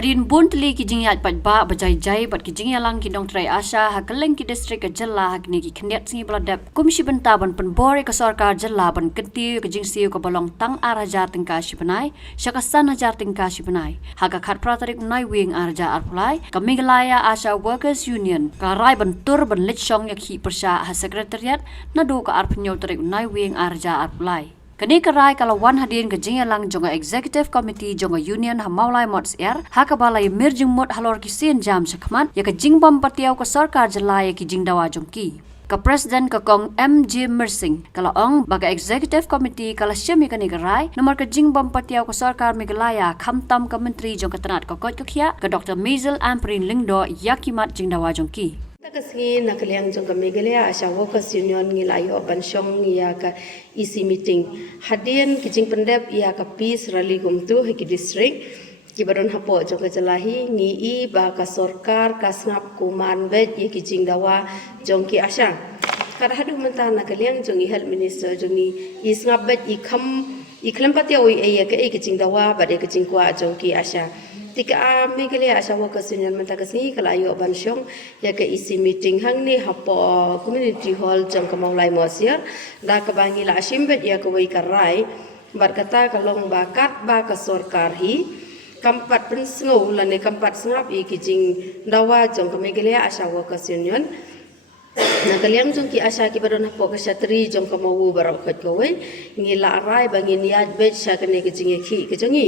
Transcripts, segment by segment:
Harin buntli ki jingyat pat ba bajai-jai pat ki jingyalang ki dong trai asha hakeleng ki distrik ke jella hakni ki khndiat singi bladap komisi bentaban penbore ke sarkar jella ban kenti ke jingsiu ke balong tang araja tingka sipanai syakasan ajar tingka sipanai haga khat pratarik nai wing araja arpulai kamiglaya asha workers union karai bentur ban litchong yakhi persya ha sekretariat nadu ka arpnyo tarik nai wing araja arpulai Kani karai kalawan hadin ke jingyalang jonga executive committee jonga union hamaulai mods air hakabalai mirjing mod halor kisin jam sakman ya ke jingbam patiau ke sarkar jelai ki jingdawa jongki ka president ka kong MJ Mersing kala ong baga executive committee kala syami kani karai nomor ke jingbam patiau ke sarkar Meghalaya khamtam ka menteri jong katanat ka kot khia ka Dr. Maisel Amprin Lingdo yakimat jingdawa jongki Kasi nakaliang jong Meghalaya asya workers union ngilayo bansyong ya ka isi meeting hadin kijing pendep ya ka peace rally gumtu ki district ki baron hapo jong jalahi ngi I ba ka sarkar ka snap kuman bet ye kijing dawa jong ki asya kada hadu mentah nakaliang jong health minister jong I snap bet I kham pati oi ya ka kijing dawa ba de kijing kwa jong ki asya Tika Meghalaya asya workers union mentakasi kalayo bansyong ya ke isi meeting hang ni hapo community hall jang kamaulai mosiar da kabangi la asimbet ya kawai karai bat kata kalong bakat ba ka sarkar hi kampat pensngau la ne kampat sngap I kijing dawa jang Meghalaya asya workers union na kaliang jong ki asya ki badon hapo ka syatri jang kamawu barok kat kawai ngila arai bangin yat bet sya kene kijing ki kijangi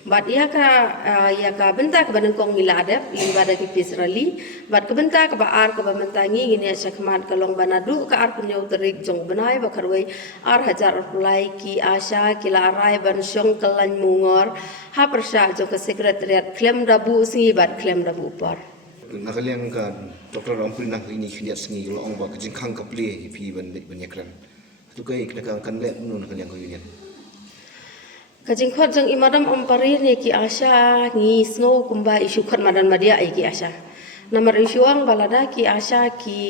Bat ia ka bentak ka banang kong ngila adep imbada ki pisrali bat ka bentak ka baar ka bamantangi ngini asakmat ka long banadu ka ar punyo terik jong benai bakarwai ar hajar pulai ki asya kila arai bansyong kalan mungor ha persya jong ka sekretariat klem dabu singi bat klem dabu par nakaliang ka Dr. Amprin nak ini khniat singi lo ong ba ka jingkhang ka ple pi ban banyakran tu kai ka kan le nun nakaliang ka union Kajing khot jang imadam ampari ni ki asya ngi snow kumba isu khot madan madia ki asya namar isuang balada ki asya ki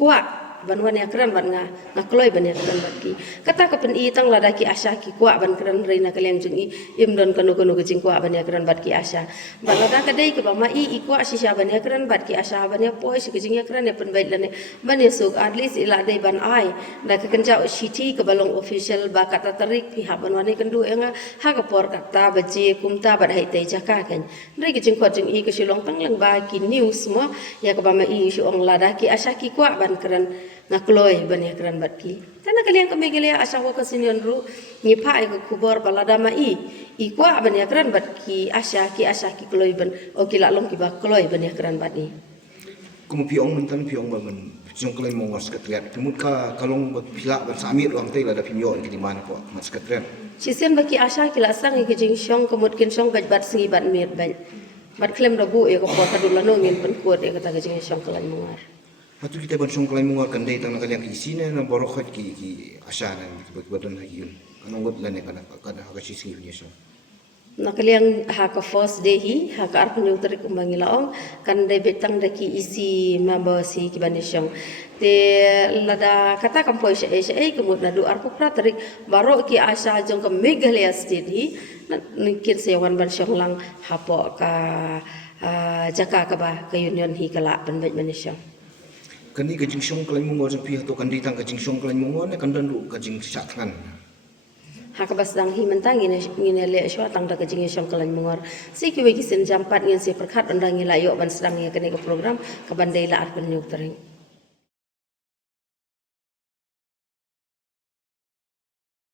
kuat banwan ya kran ban nga kloi ban ya kran bat ki kata ka pen I tang lada ki asya ki kuat ban kran reina kaliang jung I imdon kanu kajing kuat ban ya kran bat ki asya balada ka dei ka ba ma I kuat si sya ban ya kran bat ki asya ban ya poi si kajing ya kran ya pen bait lane ban ya suk at least ila dei ban ai da ka kenja city ka balong official ba kata tarik pi ha ban wani kendu enga ha ka por kata baje kumta bat hai tei jaka kan rei kajing khot jung I ka silong tang lang ba ki news mo ya ka ba ma I su ong lada ki asya ki kuat ban kran ngakloi ban ya kran bat ki tana kaliang ka Meghalaya asya workers union ru ni pai ka kubor balada ma I kwa ban ya kran bat ki asya ki kloi ban o ki la long ki ba kloi ban ya kran bat ni kumu piong mentan piong ba men jong klai mong sekretariat kemut ka kalong ba pila ban samit ruang tei la da pinyo ki di mana ko mat sekretariat sisen ba ki asya ki la sang ki jing syong kemut kin syong bat singi bat mir bat klem dabu e ko po ka dulano ngin pen kuat e kata jing syong klai mongar Hatu kita bansong kalai mungar kan dai tang nakaliang isi na na borokhat ki asya na badan ha yun anong wad lan kana ha ka sisi ni so nakaliang ha ka first day hi ha ka arpun yung tarik umbangi laong kan dai betang da ki isi member si ki banisyong te lada kata kampoi sya kemut na du arpu pra tarik baro ki asya jong ka Meghalaya state hi nikin sewan bansyong lang hapo ka jaka ka ba ka union hi kala ban banisyong Kani kajing syong kalai mungar pi atau kan ditang kajing syong kalai mungar na kan dandu kajing syatran Hakabas dang hi mentang ngine le syo tang da kajing syong kalai mungar si ki we ki sen jampat ngin si perkhat bandang ngila yo ban sedang ya kene ka program ka bandai la ar pen nyuk tering